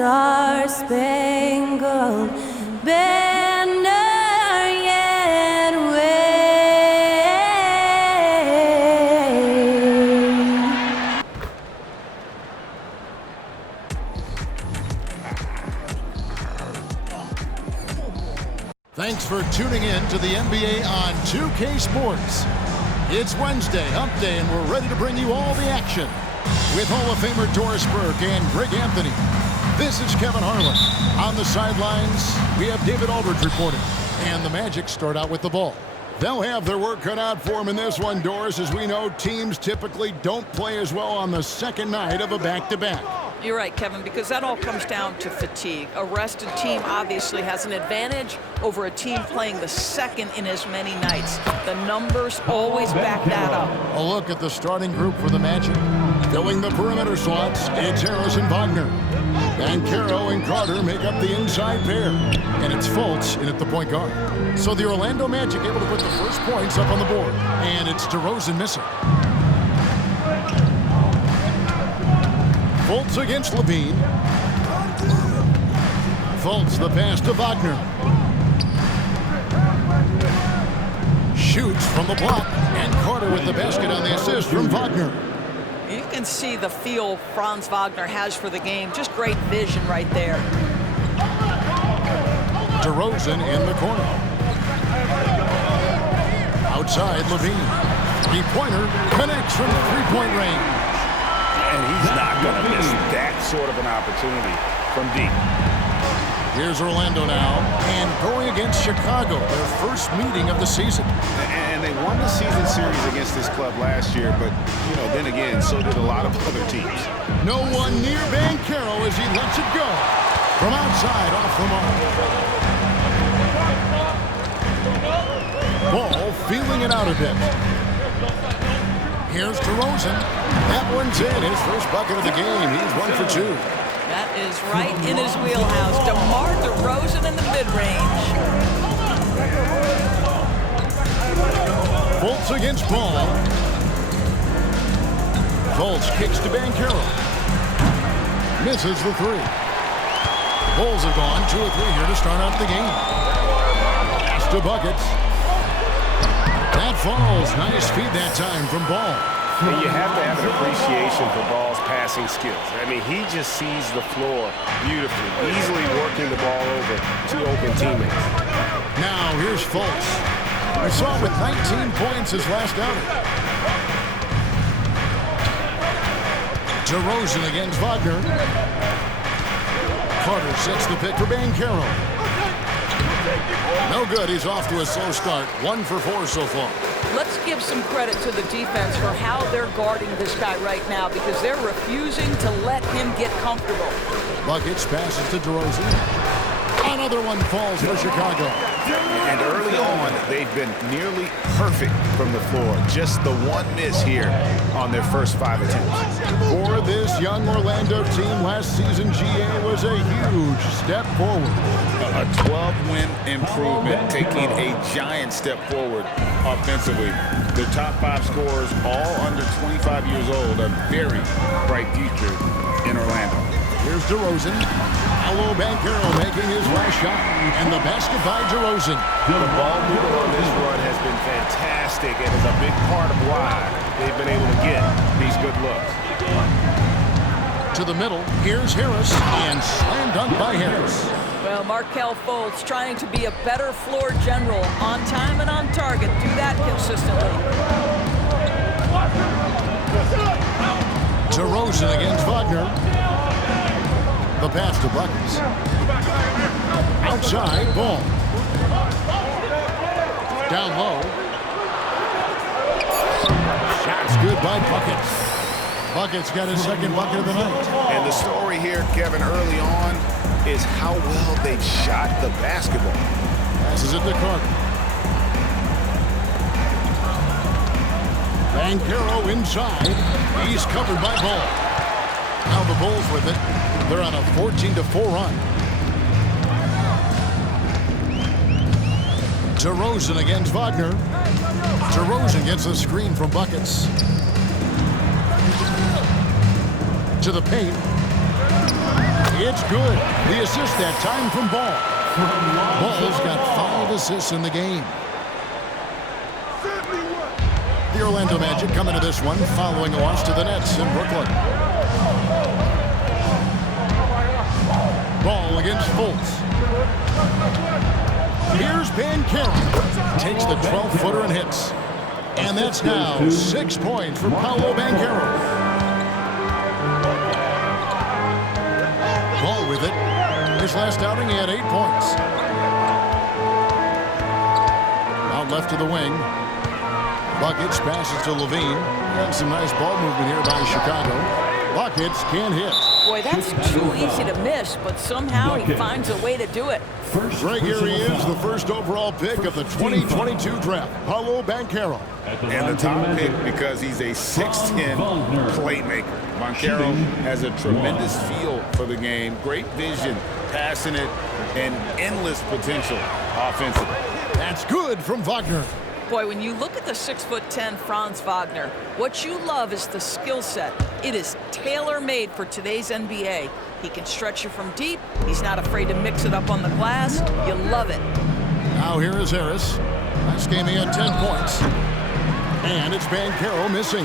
star-spangled banner yet wave. Thanks for tuning in to the NBA on 2K Sports. It's Wednesday, Hump Day, and we're ready to bring you all the action. With Hall of Famer Doris Burke and Greg Anthony, this is Kevin Harlan. On the sidelines, we have David Aldridge reporting. And the Magic start out with the ball. They'll have their work cut out for them in this one, Doris. As we know, teams typically don't play as well on the second night of a back-to-back. You're right, Kevin, because that all comes down to fatigue. A rested team obviously has an advantage over a team playing the second in as many nights. The numbers always back that up. A look at the starting group for the Magic. Filling the perimeter slots, it's Harris and Wagner. Banchero and Carter make up the inside pair. And it's Fultz in at the point guard. So the Orlando Magic able to put the first points up on the board. And it's DeRozan missing. Fultz against Levine. Fultz the pass to Wagner. Shoots from the block. And Carter with the basket on the assist from Wagner. You can see the feel Franz Wagner has for the game. Just great vision right there. DeRozan in the corner. Outside, Levine. Three-pointer connects from three-point range. And he's not going to miss that sort of an opportunity from deep. Here's Orlando now, and going against Chicago, their first meeting of the season. And they won the season series against this club last year, but, you know, then again, so did a lot of other teams. No one near Banchero as he lets it go. From outside, off the mark. Ball feeling it out a bit. Here's DeRozan. That one's in. His first bucket of the game. He's 1 for 2. That is right in his wheelhouse. DeMar DeRozan in the mid-range. Fultz against Ball. Fultz kicks to Banchero. Misses the three. Bulls have gone 2 or 3 here to start out the game. Pass to Buckets. That falls. Nice feed that time from Ball. And you have to have an appreciation for Ball's passing skills. I mean, he just sees the floor beautifully, easily working the ball over to open teammates. Now here's Fultz. We saw him with 19 points his last outing. DeRozan against Wagner. Carter sets the pick for Banchero. No good. He's off to a slow start. 1 for 4 so far. Let's give some credit to the defense for how they're guarding this guy right now because they're refusing to let him get comfortable. Buckets passes to DeRozan. Another one falls for Chicago. And early on, they've been nearly perfect from the floor. Just the one miss here on their first 5 attempts. For this young Orlando team, last season GA was a huge step forward. A 12-win improvement, taking a giant step forward offensively. Their top 5 scorers, all under 25 years old, a very bright future in Orlando. Here's DeRozan. Paolo Banchero making his last shot. And the basket by DeRozan. The ball movement on this run has been fantastic and is a big part of why they've been able to get these good looks. To the middle, here's Harris, and slam dunk by Harris. Well, Markelle Fultz trying to be a better floor general, on time and on target. Do that consistently. DeRozan against Wagner. The pass to Buckets. Outside, Ball. Down low. Shots good by Buckets. Buckets got his second bucket of the night. And the story here, Kevin, early on is how well they've shot the basketball. Passes it to Carter. Banchero inside. He's covered by Ball. Now the Bulls with it. They're on a 14-4 run. DeRozan against Wagner. DeRozan gets a screen from Buckets. To the paint. It's good. The assist that time from Ball. Ball's got 5 assists in the game. The Orlando Magic coming to this one following a loss to the Nets in Brooklyn. Ball against Fultz. Here's Banchero. Takes the 12-footer and hits. And that's now 6 points for Paolo Banchero. Ball with it. His last outing, he had 8 points. Out left to the wing. Buckets passes to Levine. And some nice ball movement here by Chicago. Buckets can't hit. Boy, that's too easy to miss, but somehow he finds a way to do it. Right here he is, the first overall pick of the 2022 draft, Paolo Banchero. And the top pick because he's a 6'10 playmaker. Banchero has a tremendous feel for the game, great vision, passing it, and endless potential offensively. That's good from Wagner. Boy, when you look at the 6'10" Franz Wagner, what you love is the skill set. It is tailor-made for today's NBA. He can stretch you from deep. He's not afraid to mix it up on the glass. You love it. Now here is Harris. Last game he had 10 points. And it's Banchero missing.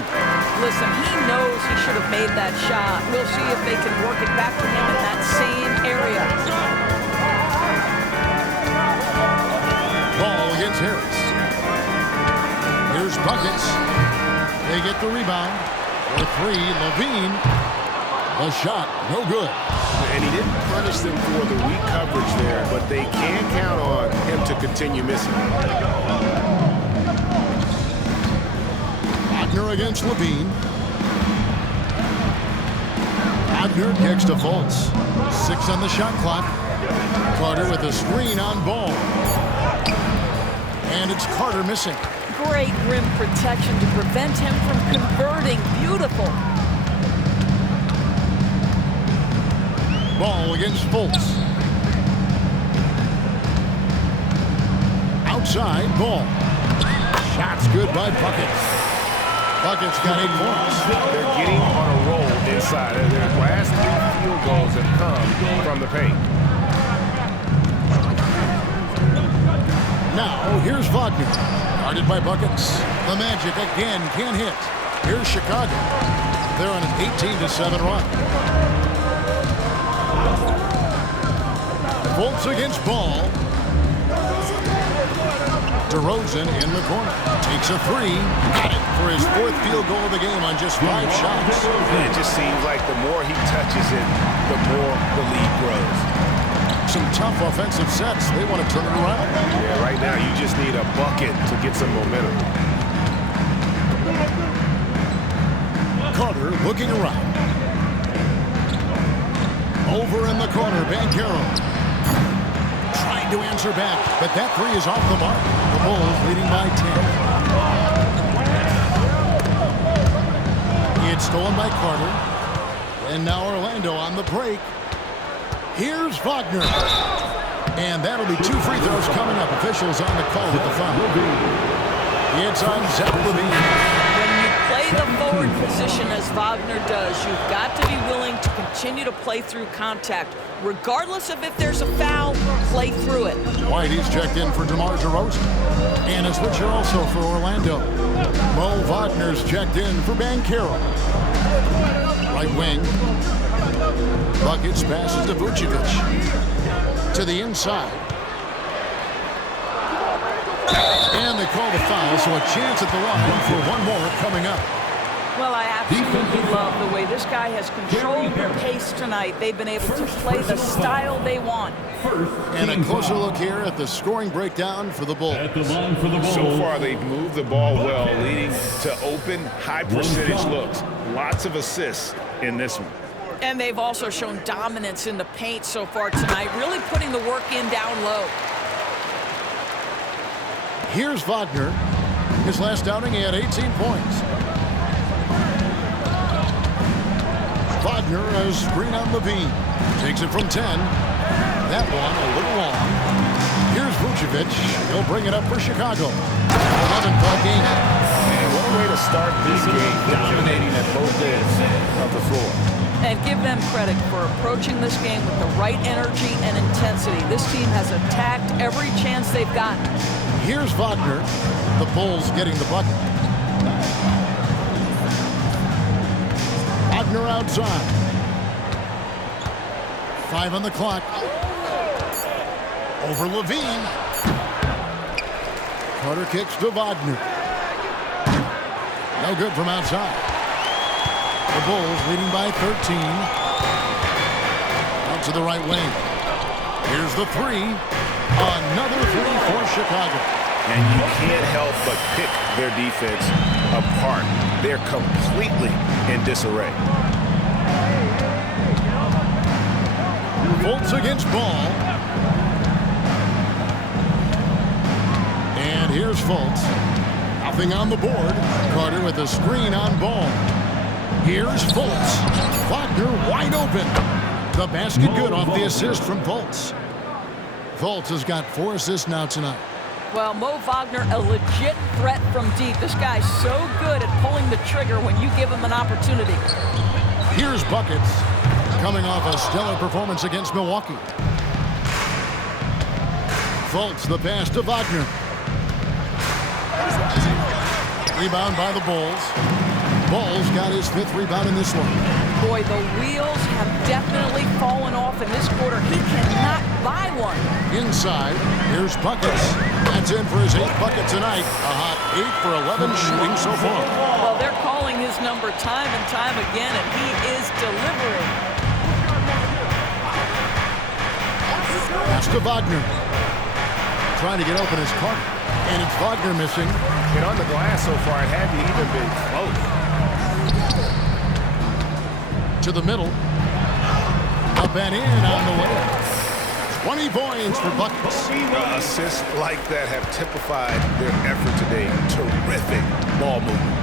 Listen, he knows he should have made that shot. We'll see if they can work it back for him in that same area. Ball against Harris. Here's Buckets. They get the rebound. For 3, Levine. The shot, no good. And he didn't punish them for the weak coverage there, but they can count on him to continue missing. Wagner against Levine. Wagner kicks to Fultz. 6 on the shot clock. Carter with a screen on Ball. And it's Carter missing. Great rim protection to prevent him from converting. Beautiful. Ball against Fultz. Outside, Ball. Shots good by Buckets. Buckets got 8 points. They're getting on a roll inside. Their last 3 field goals have come from the paint. Now, here's Wagner. Guarded by Buckets. The Magic again can't hit. Here's Chicago. They're on an 18-7 run. Fultz against Ball. DeRozan in the corner. Takes a 3. Got it for his 4th field goal of the game on just 5 shots. It just seems like the more he touches it, the more the lead grows. Some tough offensive sets. They want to turn it around. Yeah, right now you just need a bucket to get some momentum. Carter looking around. Over in the corner, Banchero. Trying to answer back, but that 3 is off the mark. The Bulls leading by 10. It's stolen by Carter. And now Orlando on the break. Here's Wagner. And that'll be 2 free throws coming up. Officials on the call with the foul. It's on Zach LaVine. When you play the forward position as Wagner does, you've got to be willing to continue to play through contact. Regardless of if there's a foul, play through it. Whitey's checked in for DeMar DeRozan. And a switcher also for Orlando. Mo Wagner's checked in for Banchero. Right wing. Buckets passes to Vucevic. To the inside. And they call the foul, so a chance at the line for one more coming up. Well, I absolutely love the way this guy has controlled the pace tonight. They've been able to play the style they want. And a closer look here at the scoring breakdown for the Bulls. So far, they've moved the ball well, leading to open, high-percentage looks. Lots of assists in this one. And they've also shown dominance in the paint so far tonight, really putting the work in down low. Here's Wagner. His last outing, he had 18 points. Wagner has screen on Levine. Takes it from 10. That one a little long. Here's Vucevic. He'll bring it up for Chicago. 11-point game. And what a way to start this game, dominating at both ends of the floor. And give them credit for approaching this game with the right energy and intensity. This team has attacked every chance they've gotten. Here's Wagner. The Bulls getting the bucket. Wagner outside. 5 on the clock. Over Levine. Carter kicks to Wagner. No good from outside. The Bulls leading by 13. Out to the right wing. Here's the three. Another three for Chicago. And you can't help but pick their defense apart. They're completely in disarray. Fultz against Ball. And here's Fultz. Nothing on the board. Carter with a screen on Ball. Here's Fultz. Wagner wide open. The basket good off the assist from Fultz. Fultz has got 4 assists now tonight. Well, Mo Wagner, a legit threat from deep. This guy's so good at pulling the trigger when you give him an opportunity. Here's buckets. Coming off a stellar performance against Milwaukee. Fultz, the pass to Wagner. Rebound by the Bulls. Bulls got his 5th rebound in this one. Boy, the wheels have definitely fallen off in this quarter. He cannot buy one. Inside, here's buckets. That's in for his 8th bucket tonight. A hot 8 for 11 shooting so far. Well, they're calling his number time and time again, and he is delivering. Pass to Wagner. Trying to get open his Carter. And it's Wagner missing. And on the glass so far, it hadn't even been close. To the middle. Up and in on the way. 20 points for buckets. Assists like that have typified their effort today. Terrific ball movement.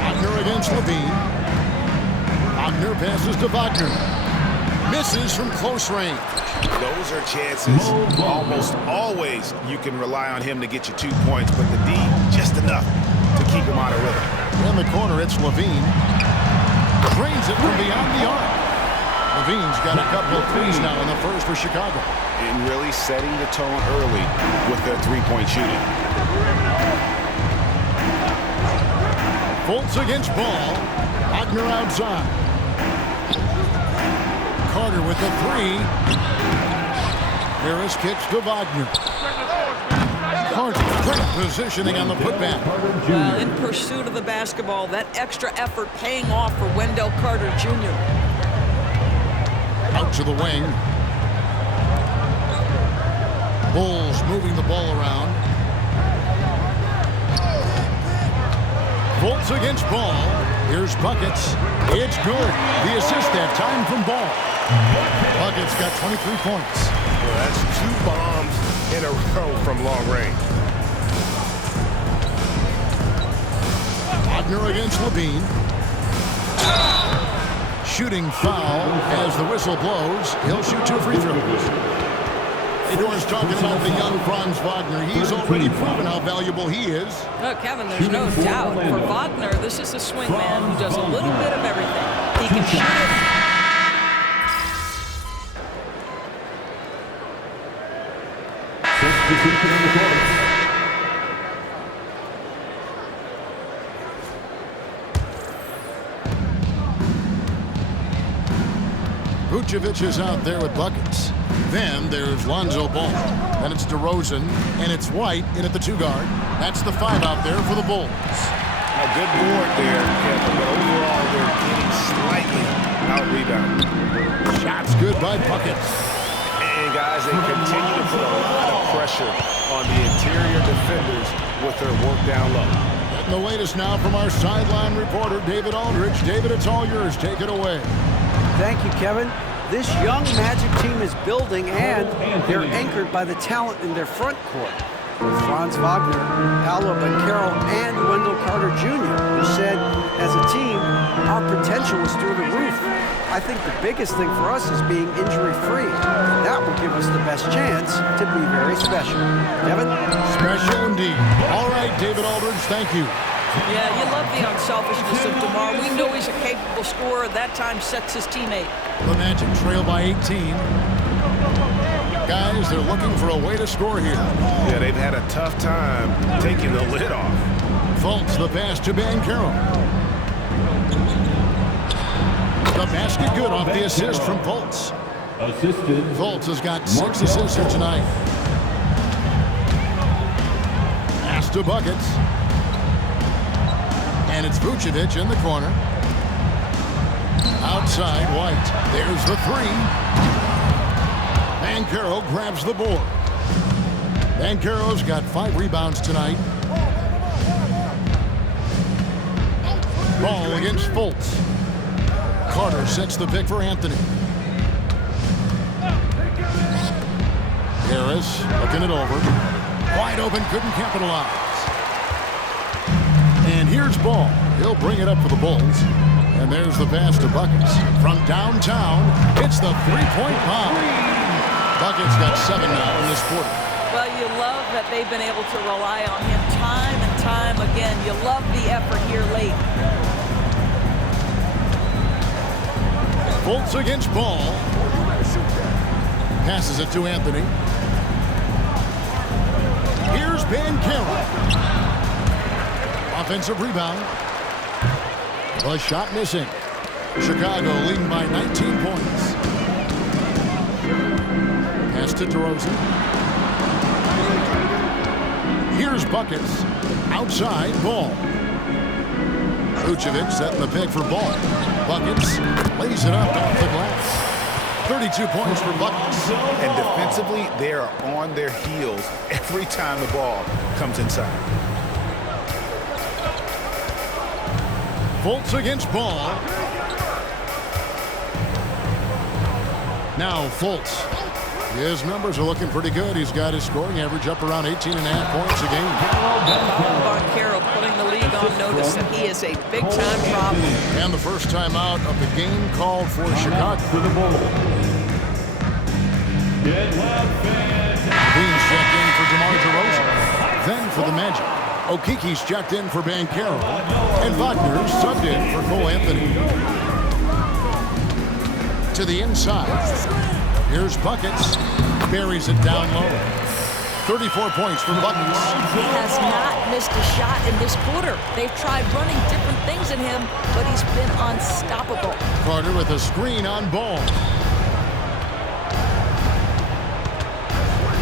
Wagner against Levine. Wagner passes to Wagner. Misses from close range. Those are chances almost always you can rely on him to get you 2 points, but the D just enough to keep him out of rhythm. In the corner, it's Levine. Drains it from beyond the arc. Levine's got a couple of threes now in the first for Chicago. And really setting the tone early with their three-point shooting. Fultz against Ball. Wagner outside. Carter with the three. Harris kicks to Wagner. Carter, great positioning on the putback. Well, in pursuit of the basketball, that extra effort paying off for Wendell Carter Jr. Out to the wing. Bulls moving the ball around. Fultz against Ball. Here's buckets. It's good. The assist that time from Ball. Buckets got 23 points. Well, that's 2 bombs in a row from long range. Wagner against Levine. Shooting foul as the whistle blows. He'll shoot 2 free throws. Fedor's talking about the young Franz Wagner. He's already proven how valuable he is. Oh, Kevin, there's no doubt. For Wagner, this is a swing man who does a little bit of everything. He can shoot it. Vucevic is out there with buckets. Then there's Lonzo Ball. Then it's DeRozan, and it's White in at the 2 guard. That's the 5 out there for the Bulls. A good board there, Kevin, but overall they're getting slightly out-rebounded. Shots good by buckets. And guys, they continue to put a lot of pressure on the interior defenders with their work down low. Getting the latest now from our sideline reporter, David Aldridge. David, it's all yours. Take it away. Thank you, Kevin. This young Magic team is building, and they're anchored by the talent in their front court. With Franz Wagner, Paolo Banchero, and Wendell Carter Jr., who said, as a team, our potential is through the roof. I think the biggest thing for us is being injury-free. That will give us the best chance to be very special. Kevin? Special indeed. All right, David Aldridge, thank you. Yeah, you love the unselfishness of DeMar. We know he's a capable scorer. That time sets his teammate. The Magic trail by 18. Guys, they're looking for a way to score here. Yeah, they've had a tough time taking the lid off. Fultz, the pass to Banchero. The basket good off the assist from Fultz. Fultz has got 6 assists here tonight. Pass to Buckets. And it's Vucevic in the corner. Outside, White. There's the 3. Banchero grabs the board. Banchero's got 5 rebounds tonight. Ball against Fultz. Carter sets the pick for Anthony. Harris looking it over. Wide open, couldn't capitalize. And here's Ball. He'll bring it up for the Bulls. And there's the pass to Buckets. From downtown, it's the three-point bomb. Buckets got 7 now in this quarter. Well, you love that they've been able to rely on him time and time again. You love the effort here late. Fultz against Ball. Passes it to Anthony. Here's Banchero. Offensive rebound. A shot missing. Chicago leading by 19 points. Pass to DeRozan. Here's Buckets. Outside, Ball. Vucevic setting the pick for Ball. Buckets lays it up off the glass. 32 points for Buckets. And defensively, they are on their heels every time the ball comes inside. Fultz against Ball. Now Fultz. His numbers are looking pretty good. He's got his scoring average up around 18.5 points a game. Banchero putting the league on notice that he is a big-time problem. And the first time out of the game called for Chicago. For the Bulls. Beans checked in for DeMar DeRozan. Then for the Magic, Okiki's checked in for Banchero. And Wagner subbed in for Cole Anthony. To the inside. Here's Buckets. Buries it down low. 34 points for Buckets. He has not missed a shot in this quarter. They've tried running different things at him, but he's been unstoppable. Carter with a screen on Ball.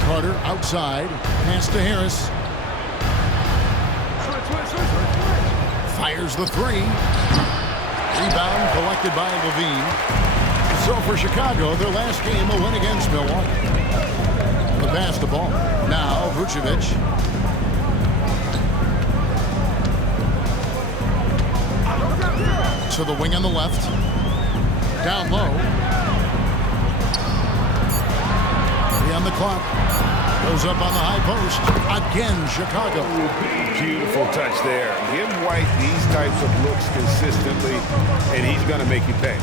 Carter outside. Pass to Harris. Fires the 3. Rebound collected by Levine. So for Chicago, their last game a win against Milwaukee. The pass to Ball. Now Vucevic. To the wing on the left. Down low. 3 on the clock. Goes up on the high post. Again, Chicago. Beautiful touch there. Give White these types of looks consistently, and he's going to make you pay.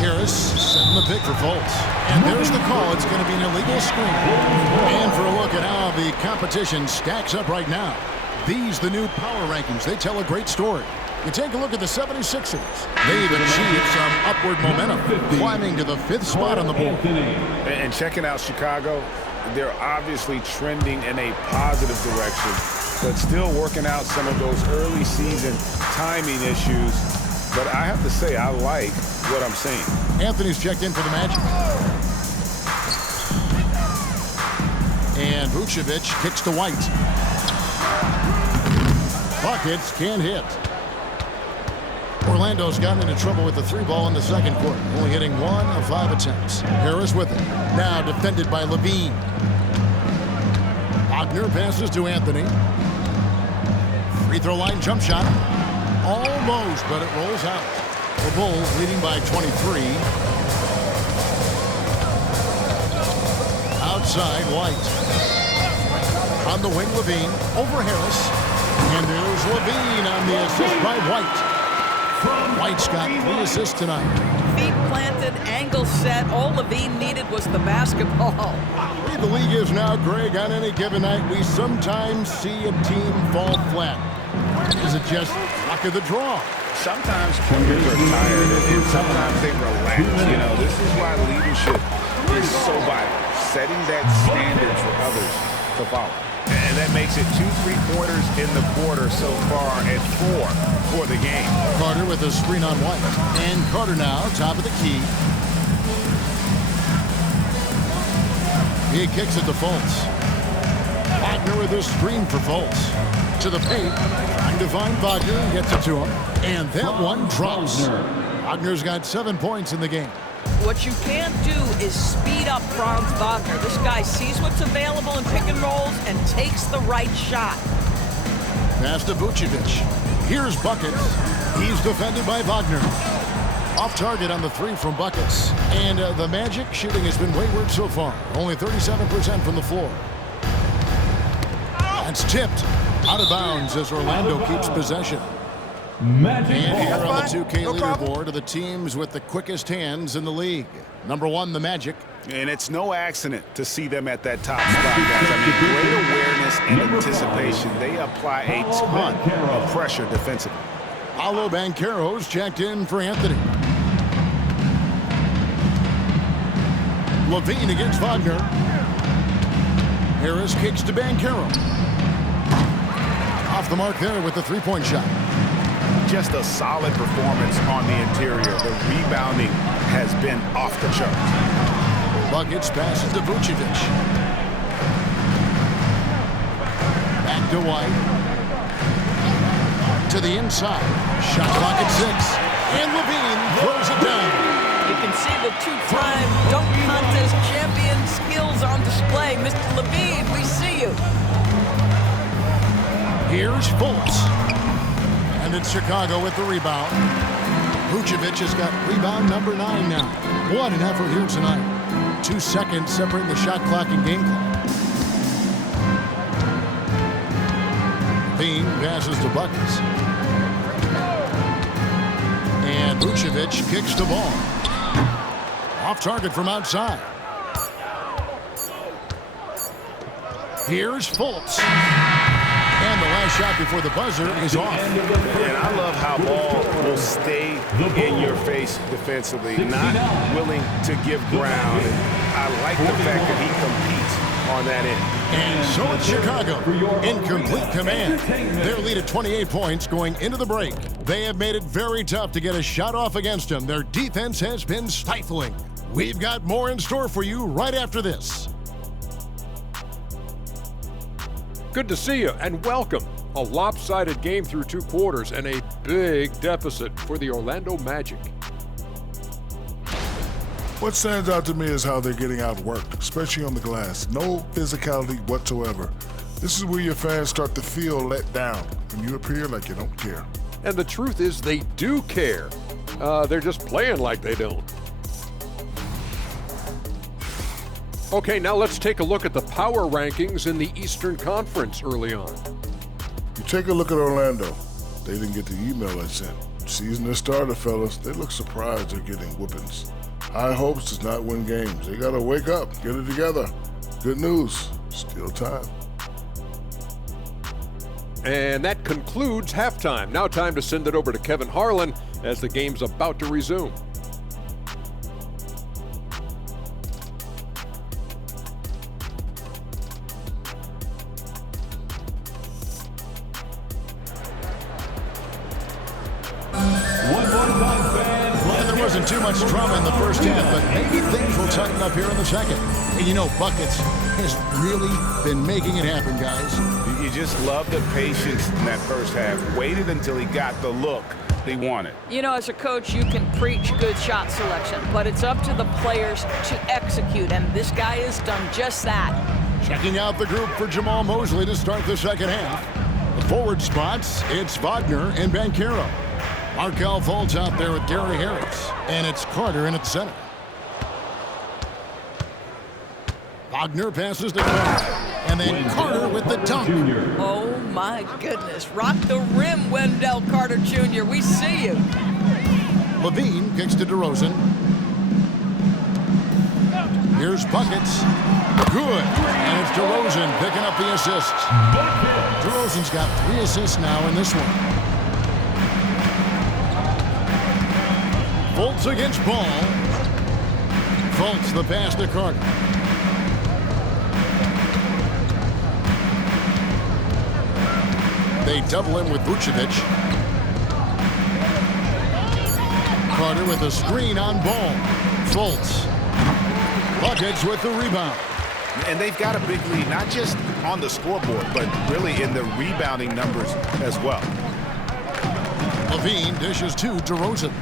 Harris setting the pick for Fultz. And there's the call. It's going to be an illegal screen. And for a look at how the competition stacks up right now. These, the new power rankings, they tell a great story. You take a look at the 76ers. They've achieved some upward momentum, climbing to the 5th spot on the board. And checking out Chicago, they're obviously trending in a positive direction, but still working out some of those early season timing issues. But I have to say, I like what I'm seeing. Anthony's checked in for the Magic. And Vucevic kicks to White. Buckets can't hit. Orlando's gotten into trouble with the 3 ball in the second quarter, only hitting 1 of 5 attempts. Harris with it. Now defended by Levine. Wagner passes to Anthony. Free throw line jump shot. Almost, but it rolls out. The Bulls leading by 23. Outside, White. On the wing, Levine. Over Harris. And there's Levine on the assist by White. From White's got 3 assists tonight. Feet planted, angle set. All Levine needed was the basketball. The league is now, Greg, on any given night, we sometimes see a team fall flat. Is it just luck of the draw? Sometimes players are tired and sometimes they relax. You know, this is why leadership is so vital. Setting that standard for others to follow. And that makes it 2 3-pointers in the quarter so far and 4 for the game. Carter with a screen on White. And Carter now, top of the key. He kicks it to Fultz. Wagner with a screen for Fultz. To the paint. Trying to find Wagner. Gets it to him. And that one drops. Wagner's got 7 points in the game. What you can't do is speed up Franz Wagner. This guy sees what's available in pick and rolls and takes the right shot. Pass to Vucevic. Here's Buckets. He's defended by Wagner. Off target on the 3 from Buckets. And the Magic shooting has been wayward so far. Only 37% from the floor. That's tipped. Out of bounds as Orlando keeps possession. And here on the 2K leaderboard are the teams with the quickest hands in the league. Number 1, the Magic. And it's no accident to see them at that top spot, guys. I mean, great awareness and anticipation. They apply a ton of pressure defensively. Paolo Banchero's checked in for Anthony. Levine against Wagner. Harris kicks to Banchero. Off the mark there with the 3-point shot. Just a solid performance on the interior. The rebounding has been off the charts. Buckets passes to Vucevic. Back to White. To the inside. Shot clock at 6. And Levine throws it down. You can see the 2-time dunk contest champion skills on display. Mr. Levine, we see you. Here's Fultz. And it's Chicago with the rebound. Vucevic has got rebound number 9 now. What an effort here tonight. 2 seconds separating the shot clock and game clock. Bean passes to Buckets. And Vucevic kicks the ball. Off target from outside. Here's Fultz. And the last shot before the buzzer is off. And I love how ball will stay in your face defensively, not willing to give ground. And I like the fact that he competes on that end. And so it's Chicago in complete command. Their lead at 28 points going into the break. They have made it very tough to get a shot off against them. Their defense has been stifling. We've got more in store for you right after this. Good to see you and welcome. A lopsided game through 2 quarters and a big deficit for the Orlando Magic. What stands out to me is how they're getting outworked, especially on the glass. No physicality whatsoever. This is where your fans start to feel let down when you appear like you don't care. And the truth is they do care. They're just playing like they don't. Okay, now let's take a look at the power rankings in the Eastern Conference early on. You take a look at Orlando. They didn't get the email I sent. Season has started, fellas. They look surprised they're getting whoopings. High hopes does not win games. They gotta wake up, get it together. Good news, still time. And that concludes halftime. Now time to send it over to Kevin Harlan as the game's about to resume. There wasn't too much drama in the first half, but maybe things will tighten up here in the second. And you know, Buckets has really been making it happen, guys. You just love the patience in that first half. Waited until he got the look they wanted. You know, as a coach, you can preach good shot selection, but it's up to the players to execute, and this guy has done just that. Checking out the group for Jamal Mosley to start the second half. The forward spots, it's Wagner and Banchero. Markelle Fultz out there with Gary Harris. And it's Carter in at center. Wagner passes to Carter. And then Carter with the dunk. Oh, my goodness. Rock the rim, Wendell Carter Jr. We see you. Levine kicks to DeRozan. Here's Buckets. Good. And it's DeRozan picking up the assist. DeRozan's got 3 assists now in this one. Fultz against Ball. Fultz the pass to Carter. They double him with Vucevic. Carter with a screen on Ball. Fultz. Buckets with the rebound. And they've got a big lead, not just on the scoreboard, but really in the rebounding numbers as well. Levine dishes to DeRozan.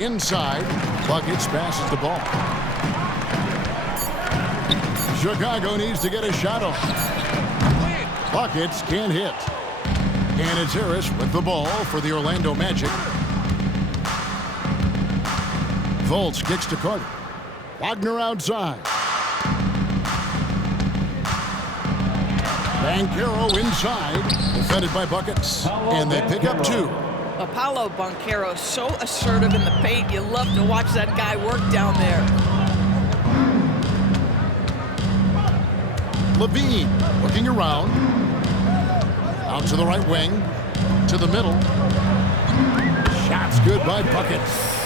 Inside, Buckets passes the ball. Chicago needs to get a shot off. Buckets can't hit. And it's Harris with the ball for the Orlando Magic. Fultz kicks to Carter. Wagner outside. Banchero inside. Defended by Buckets. And they pick up 2. Paolo Banchero, so assertive in the paint. You love to watch that guy work down there. Levine looking around. Out to the right wing. To the middle. Shots good by Buckets.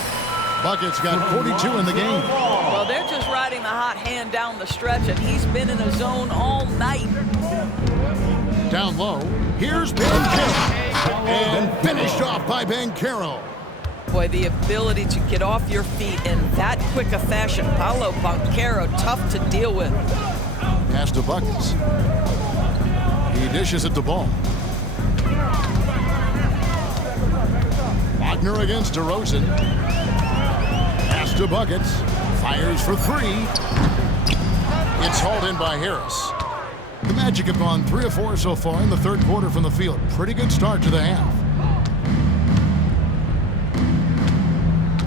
Buckets got 42 in the game. Well, they're just riding the hot hand down the stretch, and he's been in a zone all night. Down low. Here's Banchero. And finished off by Banchero. Boy, the ability to get off your feet in that quick a fashion. Paolo Banchero, tough to deal with. Pass to Buckets. He dishes it to Ball. Wagner against DeRozan. Pass to Buckets. Fires for 3. It's hauled in by Harris. The Magic have gone 3 of 4 so far in the third quarter from the field. Pretty good start to the half.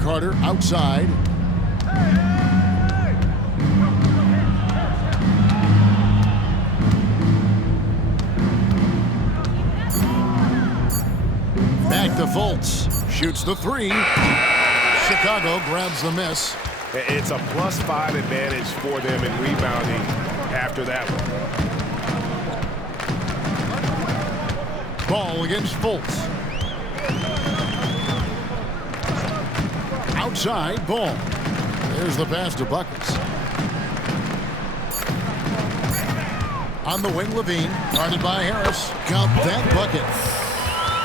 Carter outside. Back to Fultz. Shoots the 3. Chicago grabs the miss. It's a +5 advantage for them in rebounding after that one. Ball against Fultz. Outside, Ball. There's the pass to Buckets. On the wing, Levine. Guarded by Harris. Count that bucket.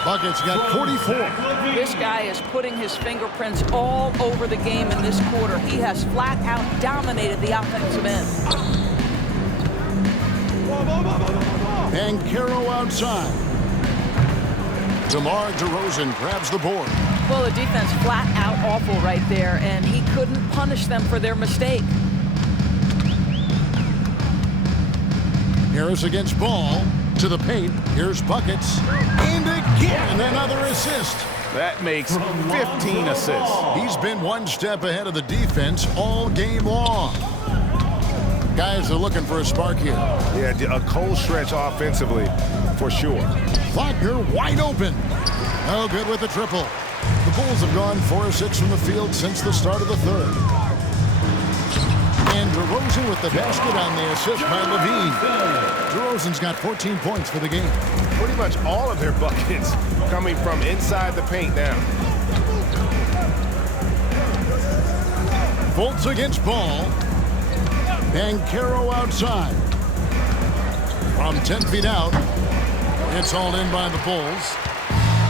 Buckets got 44. This guy is putting his fingerprints all over the game in this quarter. He has flat out dominated the offensive end. Banchero outside. DeMar DeRozan grabs the board. Well, the defense flat out awful right there, and he couldn't punish them for their mistake. Harris against Ball. To the paint. Here's Buckets. And again, another assist. That makes 15 assists. He's been one step ahead of the defense all game long. Guys are looking for a spark here. Yeah, a cold stretch offensively, for sure. Wagner wide open. No good with the triple. The Bulls have gone 4 of 6 from the field since the start of the third. And DeRozan with the basket on the assist by Levine. DeRozan's got 14 points for the game. Pretty much all of their buckets coming from inside the paint now. Fultz against Ball. Banchero outside. From 10 feet out. It's hauled in by the Bulls.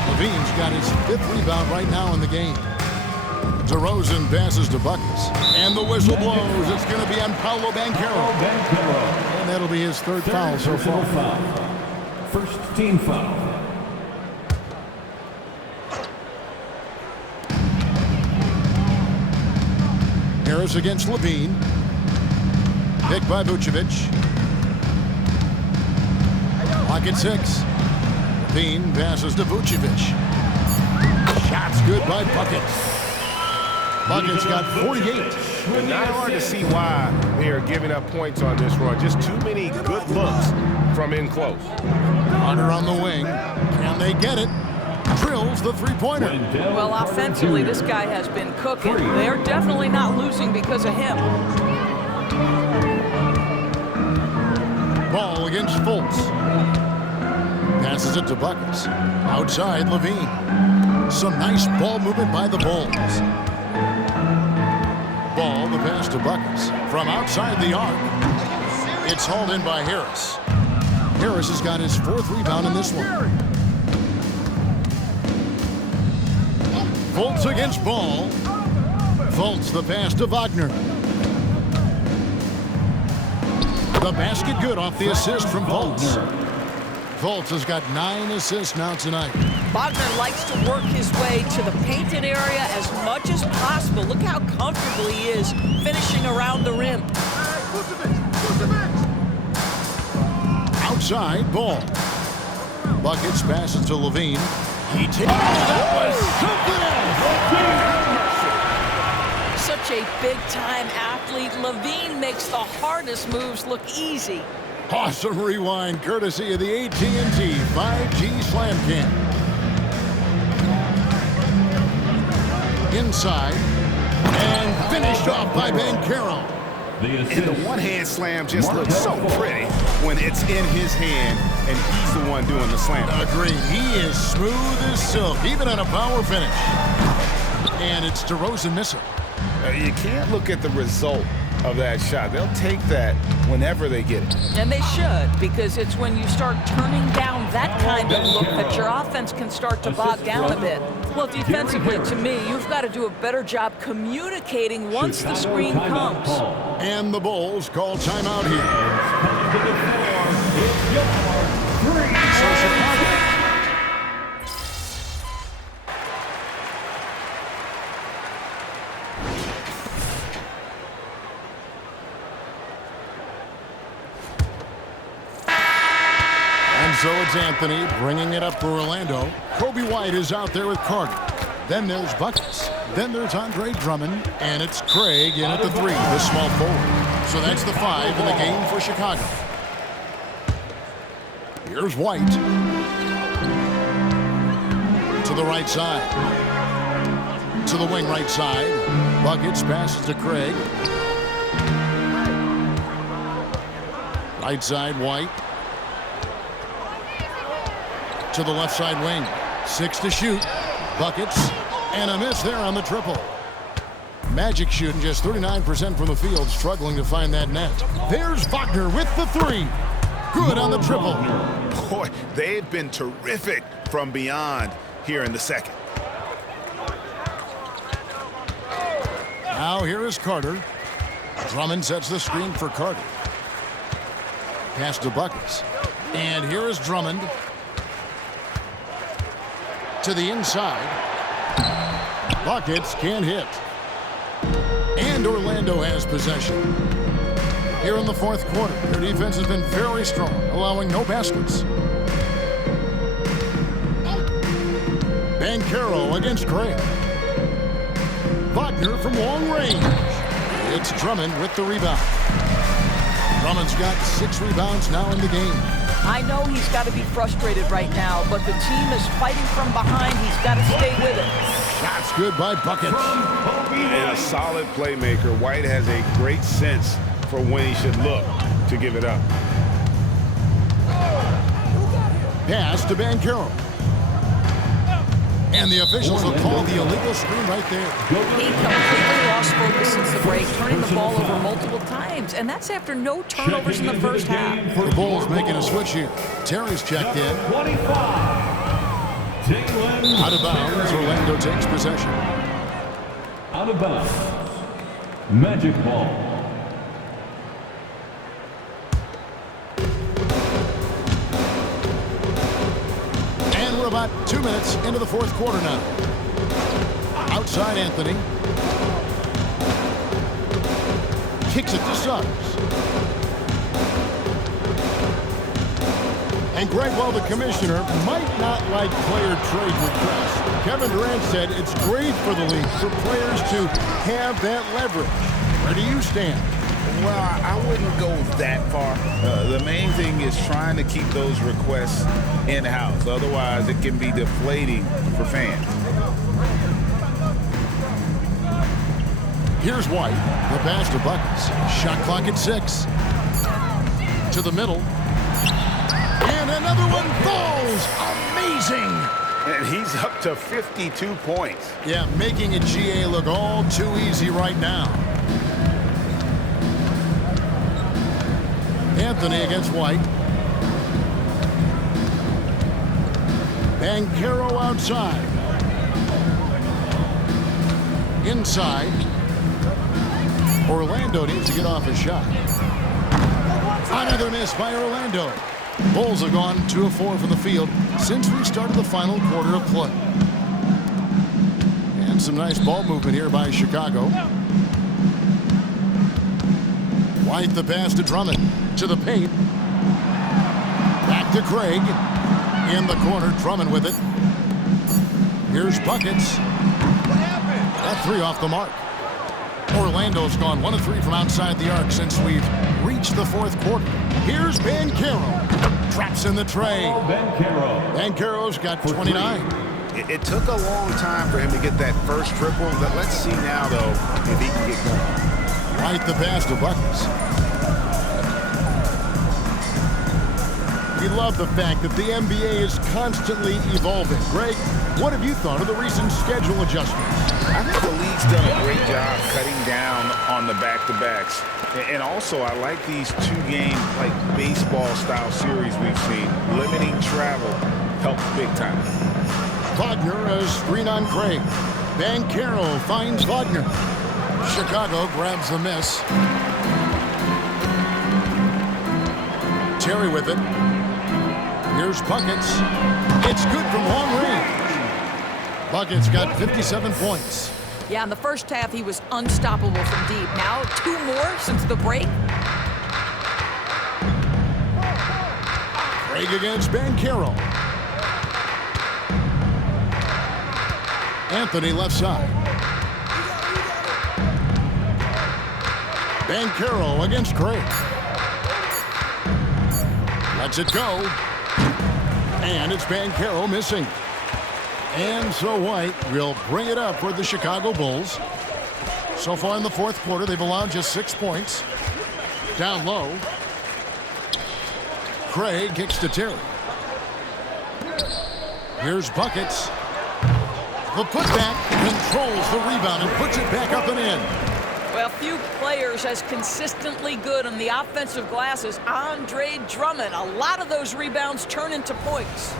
Levine's got his 5th rebound right now in the game. DeRozan passes to Buckets. And the whistle blows. It's going to be on Paolo Banchero. And that'll be his 3rd foul so far. First team foul. Harris against Levine. Picked by Vucevic. Clock at 6. Levine passes to Vucevic. Shots good by Buckets. Buckets got 48. And not hard to see why they are giving up points on this run. Just too many good looks from in close. Carter on the wing. they get it. Drills the three-pointer. Well, offensively, this guy has been cooking. They're definitely not losing because of him. Ball against Fultz. Passes it to Buckets. Outside, Levine. Some nice ball movement by the Bulls. Ball, the pass to Buckets. From outside the arc. It's hauled in by Harris. Harris has got his 4th rebound in this one. Fultz against Ball. Fultz the pass to Wagner. The basket good off the assist from Fultz. Fultz has got 9 assists now tonight. Wagner likes to work his way to the painted area as much as possible. Look how comfortable he is finishing around the rim. Outside, Ball. Buckets passes to Levine. He takes that was Such a big-time athlete. Levine makes the hardest moves look easy. awesome rewind courtesy of the AT&T 5G Slam Cam. Inside and finished off by Banchero. And the one-hand slam just looks so pretty when it's in his hand and he's the one doing the slam. Agreed. He is smooth as silk, even on a power finish. And it's DeRozan missing. You can't look at the result of that shot. They'll take that whenever they get it. And they should, because it's when you start turning down that kind of look that your offense can start to bog down a bit. Well, defensively, to me, you've got to do a better job communicating once the screen comes. And the Bulls call timeout here. So it's Anthony bringing it up for Orlando. Kobe White is out there with Carter. Then there's Buckets. Then there's Andre Drummond. And it's Craig in at the 3, the small forward. So that's the 5 in the game for Chicago. Here's White. To the right side. To the wing right side. Buckets passes to Craig. Right side, White. To the left side wing. 6 to shoot. Buckets. And a miss there on the triple. Magic shooting just 39% from the field, struggling to find that net. There's Wagner with the 3. Good on the triple. Boy, they've been terrific from beyond here in the second. Now here is Carter. Drummond sets the screen for Carter. Pass to Buckets. And here is Drummond. To the inside. Buckets can't hit. And Orlando has possession. Here in the 4th quarter, their defense has been very strong, allowing no baskets. Banchero against Craig. Wagner from long range. It's Drummond with the rebound. Drummond's got 6 rebounds now in the game. I know he's got to be frustrated right now, but the team is fighting from behind. He's got to stay with it. That's good by Buckets. And a solid playmaker. White has a great sense for when he should look to give it up. Pass to Banchero. And the officials will call the illegal screen right there. He completely lost focus since the break, turning the ball over multiple times, and that's after no turnovers in the first half. The Bulls making a switch here. Terry's checked in. 25. Out of bounds, Orlando takes possession. Out of bounds. Magic ball. And we're about 2 minutes into the 4th quarter now. Outside Anthony. Kicks it to Suggs. And Greg, while the commissioner might not like player trade requests, Kevin Durant said it's great for the league for players to have that leverage. Where do you stand? Well, I wouldn't go that far. The main thing is trying to keep those requests in-house. Otherwise, it can be deflating for fans. Here's White. The pass to Buckets. Shot clock at 6. To the middle. And another one falls. Amazing. And he's up to 52 points. Yeah, making a GA look all too easy right now. Anthony against White. Banchero outside. Inside. Orlando needs to get off his shot. Another miss by Orlando. Bulls have gone 2 of 4 from the field since we started the final quarter of play. And some nice ball movement here by Chicago. White the pass to Drummond. To the paint. Back to Craig. In the corner, Drummond with it. Here's Buckets. That 3 off the mark. Orlando's gone 1 of 3 from outside the arc since we've reached the 4th quarter. Here's Banchero. Traps in the tray. Banchero's got 29. It took a long time for him to get that first triple. But let's see now, though, if he can get going. Right the pass to Buckets. We love the fact that the NBA is constantly evolving. Greg, what have you thought of the recent schedule adjustments? I think the league's done a great job cutting down on the back-to-backs. And also, I like these 2-game, like, baseball-style series we've seen. Limiting travel helps big time. Wagner has screen on Craig. Banchero finds Wagner. Chicago grabs the miss. Terry with it. Here's Buckets. It's good from long range. Buckets got 57 points. Yeah, in the first half, he was unstoppable from deep. Now, 2 more since the break. Craig against Banchero. Anthony left side. Banchero against Craig. Lets it go. And it's Banchero missing. And so White will bring it up for the Chicago Bulls. So far in the 4th quarter, they've allowed just 6 points. Down low. Craig kicks to Terry. Here's Buckets. The putback controls the rebound and puts it back up and in. Well, few players as consistently good on the offensive glass as Andre Drummond. A lot of those rebounds turn into points.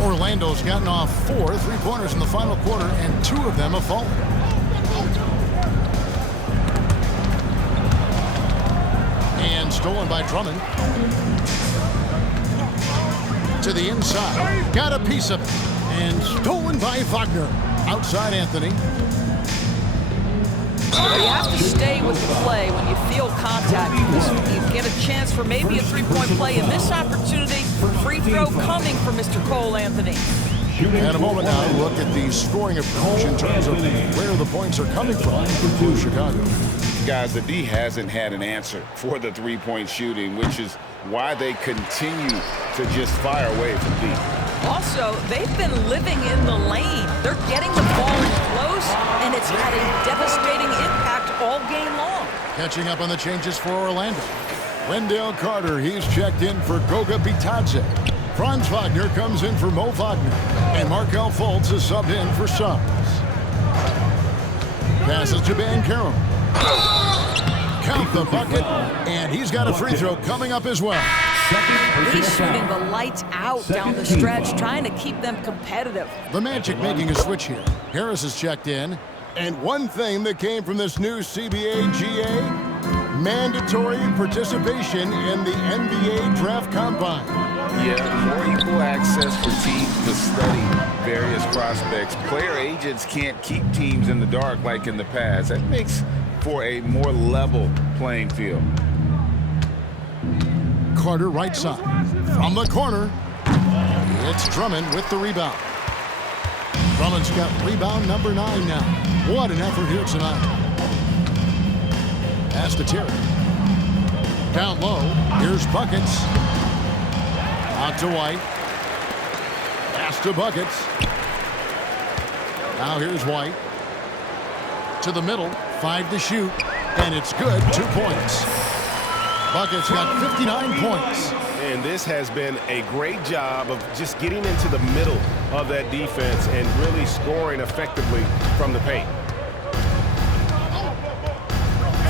Orlando's gotten off 4 3-pointers in the final quarter, and 2 of them have fallen. And stolen by Drummond. To the inside. Got a piece of it. And stolen by Wagner. Outside Anthony. You have to stay with the play when you feel contact. You get a chance for maybe a 3-point play. In this opportunity, free throw coming for Mr. Cole Anthony. And a moment now, look at the scoring approach in terms of where the points are coming from for Chicago. Guys, the D hasn't had an answer for the 3-point shooting, which is why they continue to just fire away from deep. Also, they've been living in the lane. They're getting the ball in close, and it's had a devastating impact all game long. Catching up on the changes for Orlando. Wendell Carter, he's checked in for Goga Bitadze. Franz Wagner comes in for Mo Wagner. And Markelle Fultz is subbed in for Suggs. Passes to Banchero. Count the bucket, and he's got a free throw coming up as well. He's shooting the lights out down the stretch, trying to keep them competitive. The Magic making a switch here. Harris is checked in. And one thing that came from this new CBA GA, mandatory participation in the NBA Draft Combine. Yeah, more equal access for teams to study various prospects. Player agents can't keep teams in the dark like in the past. That makes for a more level playing field. Carter right side. From the corner, it's Drummond with the rebound. Drummond's got rebound number 9 now. What an effort here tonight. Pass to Terry. Down low. Here's Buckets. Out to White. Pass to Buckets. Now here's White. To the middle. 5 to shoot. And it's good. 2 points. Buckets got 59 points. And this has been a great job of just getting into the middle of that defense and really scoring effectively from the paint.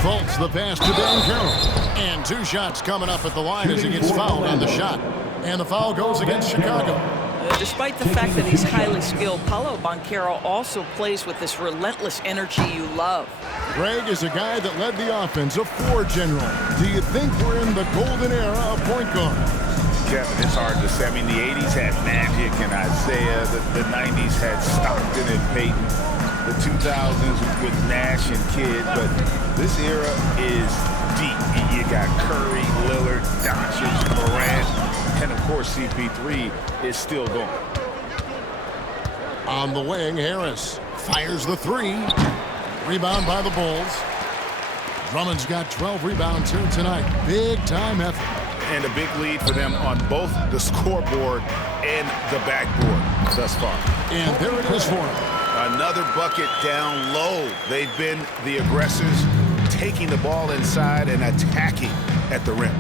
Fultz the pass to Banchero. And 2 shots coming up at the line as he gets fouled on the shot. And the foul goes against Chicago. Despite the fact that he's highly skilled, Paolo Banchero also plays with this relentless energy you love. Greg is a guy that led the offense, a floor general. Do you think we're in the golden era of point guard? Kevin, it's hard to say. I mean, the 80s had Magic and Isaiah. The 90s had Stockton and Peyton. The 2000s with Nash and Kidd. But this era is deep. You got Curry, Lillard, Doncic, Morant, and of course CP3 is still going. On the wing, Harris fires the 3. Rebound by the Bulls. Drummond's got 12 rebounds here tonight. Big time effort. And a big lead for them on both the scoreboard and the backboard thus far. And there it is for him. Another bucket down low. They've been the aggressors, taking the ball inside and attacking at the rim.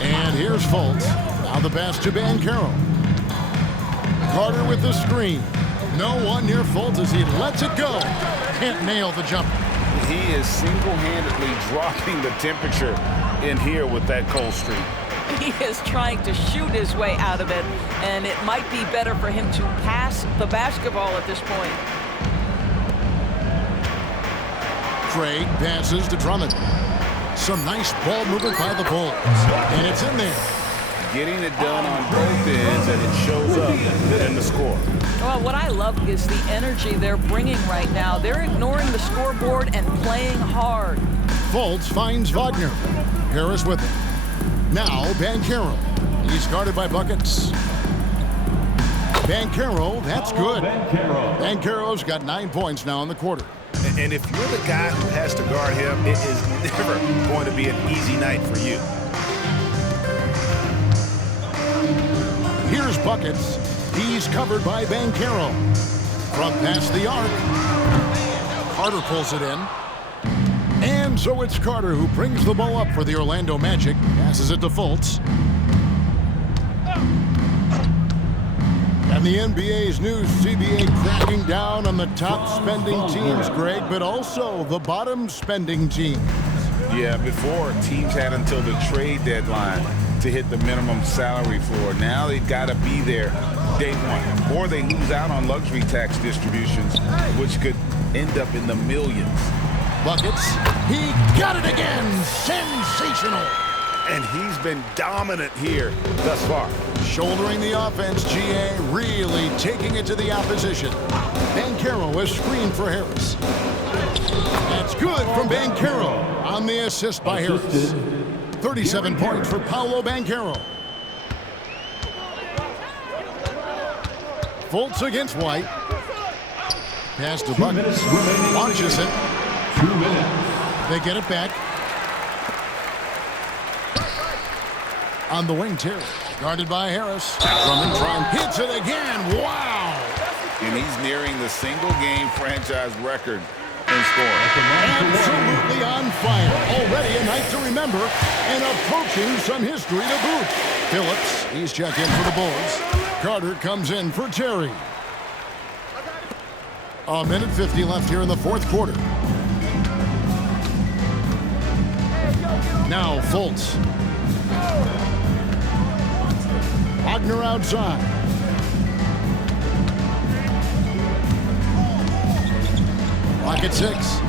And here's Fultz. Now the pass to Banchero. Carter with the screen. No one near Fultz as he lets it go. Can't nail the jumper. He is single-handedly dropping the temperature in here with that cold streak. He is trying to shoot his way out of it, and it might be better for him to pass the basketball at this point. Craig passes to Drummond. Some nice ball movement by the Bulls. And it's in there. Getting it done on both ends, and it shows up in the score. Well, what I love is the energy they're bringing right now. They're ignoring the scoreboard and playing hard. Fultz finds Wagner. Harris with it. Now Banchero. He's guarded by Buckets. Banchero, that's good. Banchero's got 9 points now in the quarter. And if you're the guy who has to guard him, it is never going to be an easy night for you. Here's Buckets. He's covered by Banchero. From past the arc. Carter pulls it in. And so it's Carter who brings the ball up for the Orlando Magic. Passes it to Fultz. And the NBA's new CBA cracking down on the top spending teams, Greg, but also the bottom spending teams. Yeah, before teams had until the trade deadline to hit the minimum salary floor. Now they've got to be there day one, or they lose out on luxury tax distributions, which could end up in the millions. Buckets, he got it again! Sensational! And he's been dominant here thus far. Shouldering the offense, GA really taking it to the opposition. Banchero is screened for Harris. That's good from Banchero on the assist by Harris. 37 points for Paolo Banchero. Fultz against White. Pass to Buckets. Launches it. 2 minutes. They get it back. On the wing, Terry. Guarded by Harris. Drummond hits it again. Wow! And he's nearing the single-game franchise record in scoring. Absolutely on fire. Already a night to remember and approaching some history to boot. Phillips, he's checked in for the Bulls. Carter comes in for Terry. A minute 50 left here in the fourth quarter. Now Fultz. Wagner outside. Pocket 6.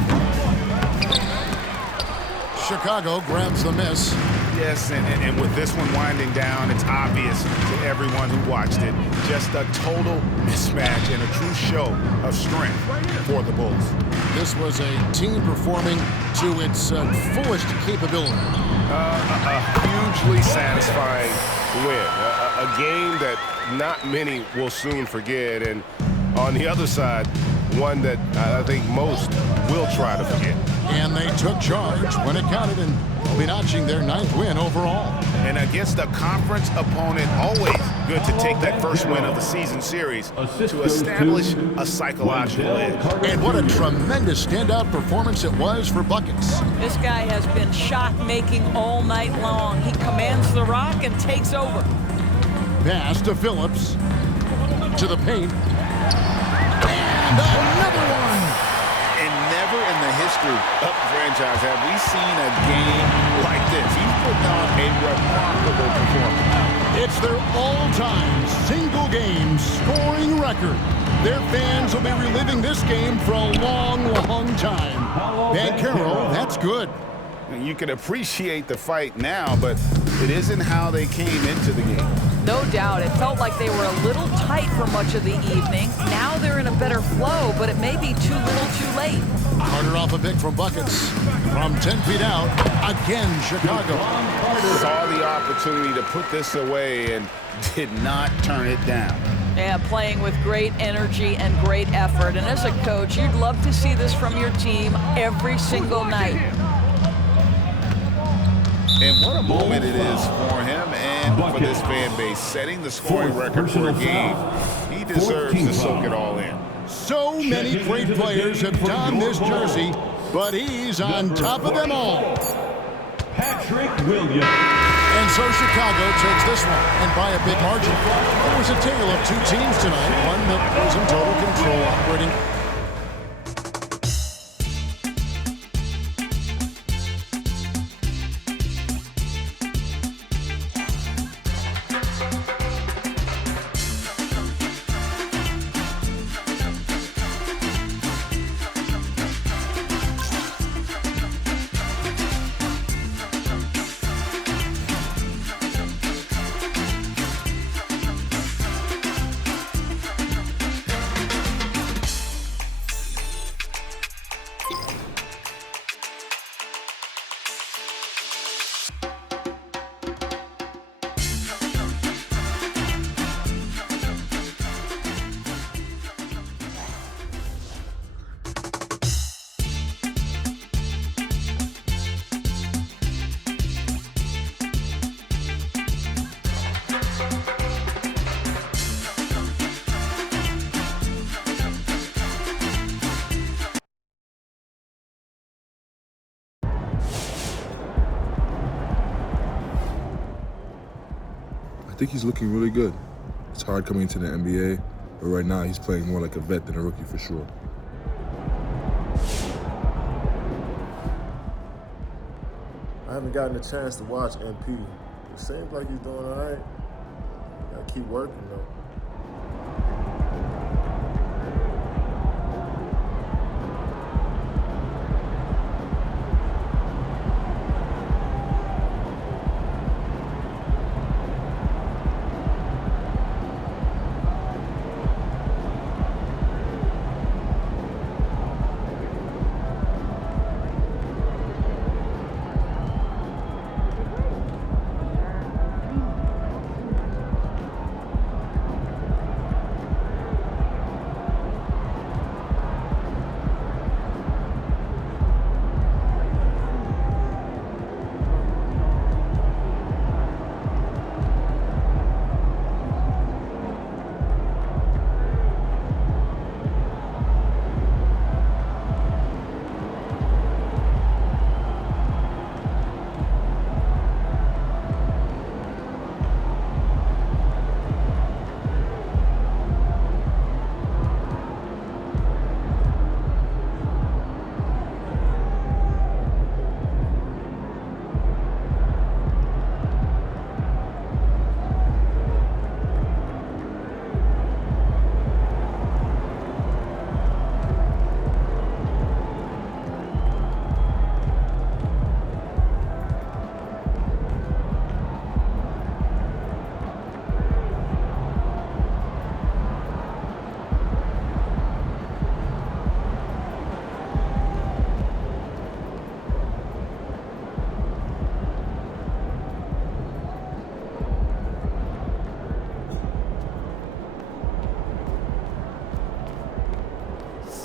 Chicago grabs the miss. Yes, and with this one winding down, it's obvious to everyone who watched it. Just a total mismatch and a true show of strength for the Bulls. This was a team performing to its fullest capability. A hugely satisfying win. A game that not many will soon forget. And on the other side, one that I think most will try to forget. And they took charge when it counted, and will be notching their 9th win overall. And against a conference opponent, always good to take that first win of the season series to establish a psychological edge. And what a tremendous standout performance it was for Buckets. This guy has been shot-making all night long. He commands the rock and takes over. Pass to Phillips. To the paint. And another one. And never in the history of the franchise have we seen a game like this. He's putting on a remarkable performance. It's their all-time single-game scoring record. Their fans will be reliving this game for a long, long time. Banchero, that's good. And you can appreciate the fight now, but it isn't how they came into the game. No doubt. It felt like they were a little tight for much of the evening. Now they're in a better flow, but it may be too little too late. Carter off a pick from Buckets. From 10 feet out, again, Chicago. Saw the opportunity to put this away and did not turn it down. Yeah, playing with great energy and great effort. And as a coach, you'd love to see this from your team every single night. And what a moment it is for him and for this fan base, setting the scoring record for a game. He deserves to soak it all in. So many great players have donned this jersey, but he's on top of them all. Patrick Williams. And so Chicago takes this one, and by a big margin. It was a tale of two teams tonight, one that was in total control, operating I think he's looking really good. It's hard coming into the NBA, but right now he's playing more like a vet than a rookie for sure. I haven't gotten a chance to watch MP. It seems like he's doing all right. Gotta keep working though.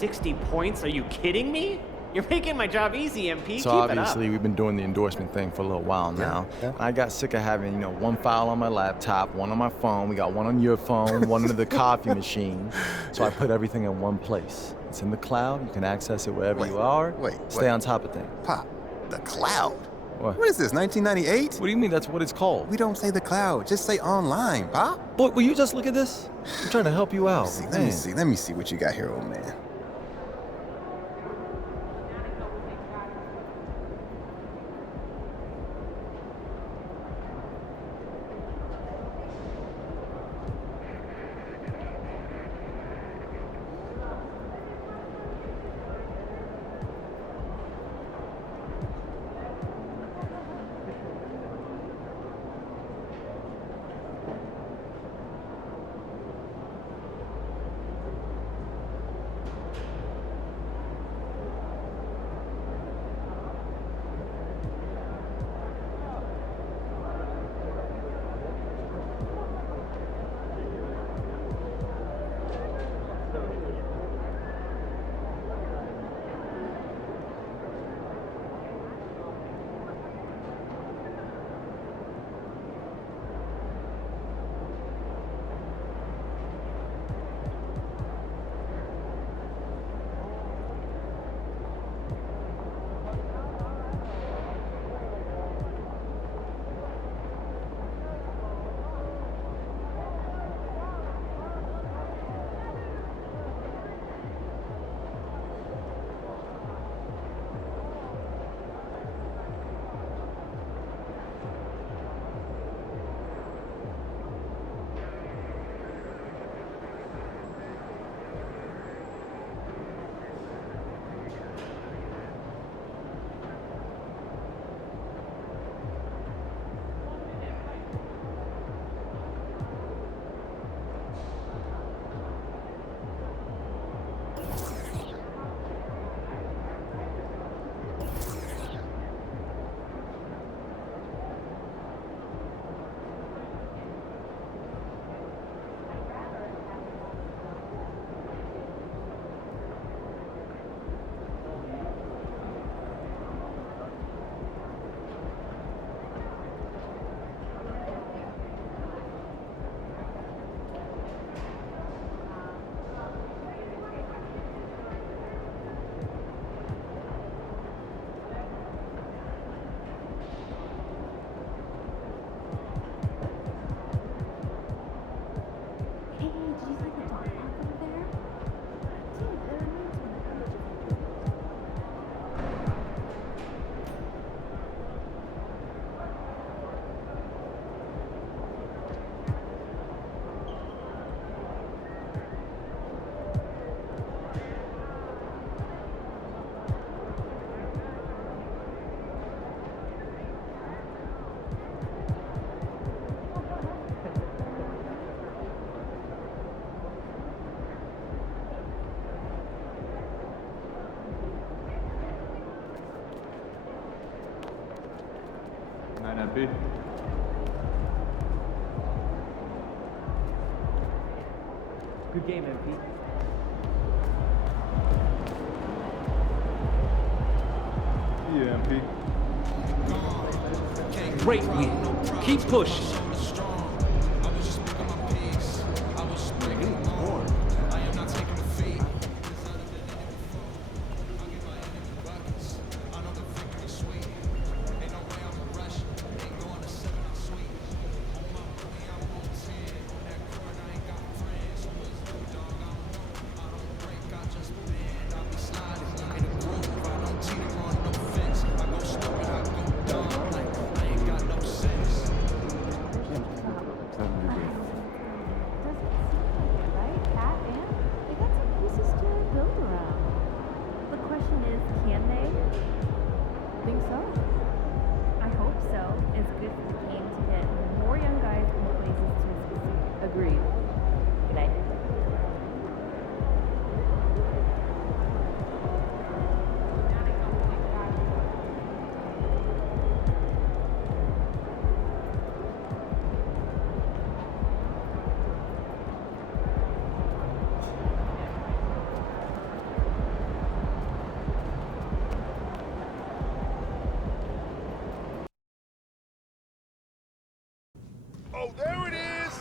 60 points. Are you kidding me? You're making my job easy, MP. So Keep it up. obviously we've been doing the endorsement thing for a little while now. Yeah. I got sick of having, one file on my laptop, one on my phone. We got one on your phone, one under the coffee machine. So I put everything in one place. It's in the cloud. You can access it wherever you are. Stay on top of things. Pop, the cloud? What is this, 1998? What do you mean that's what it's called? We don't say the cloud. Just say online, Pop. Boy, will you just look at this? I'm trying to help you out. Let me see what you got here, old man. MP. Good game, MP. Yeah, MP. Great win. Keep pushing. go. There it is.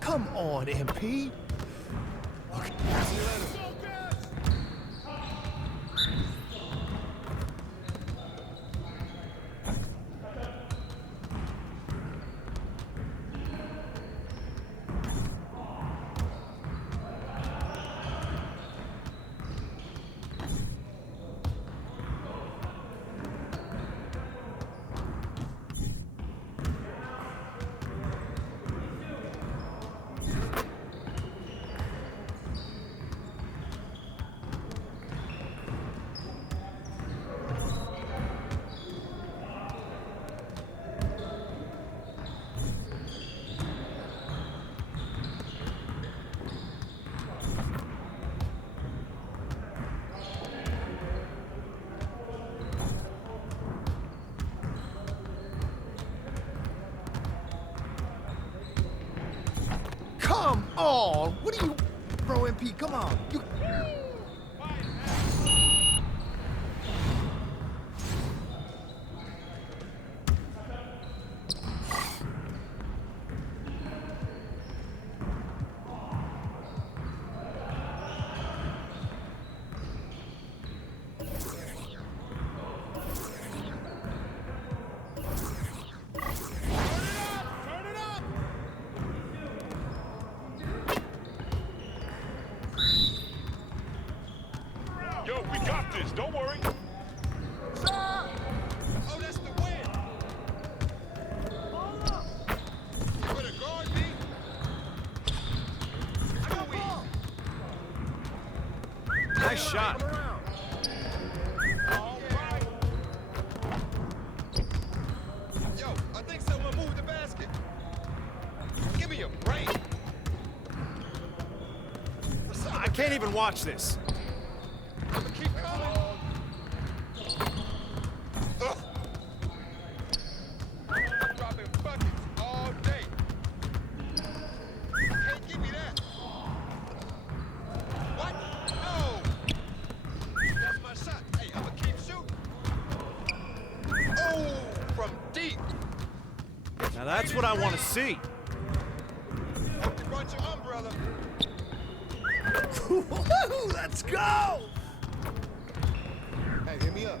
Come on, MP. Okay. Come on! What are you... Bro, MP, come on. You... Yo, we got this. Don't worry. Oh, that's the win! Hold up! You better guard me. I got ball. Nice shot. All right. Yo, I think someone moved the basket. Give me a break. I can't even watch this. Keep coming. Dropping buckets all day. Can't give me that. What? No. That's my shot. Hey, I'ma keep shooting. Oh, from deep. Now that's what I want to see. Hope you brought your umbrella. Let's go! Hey, hit me up.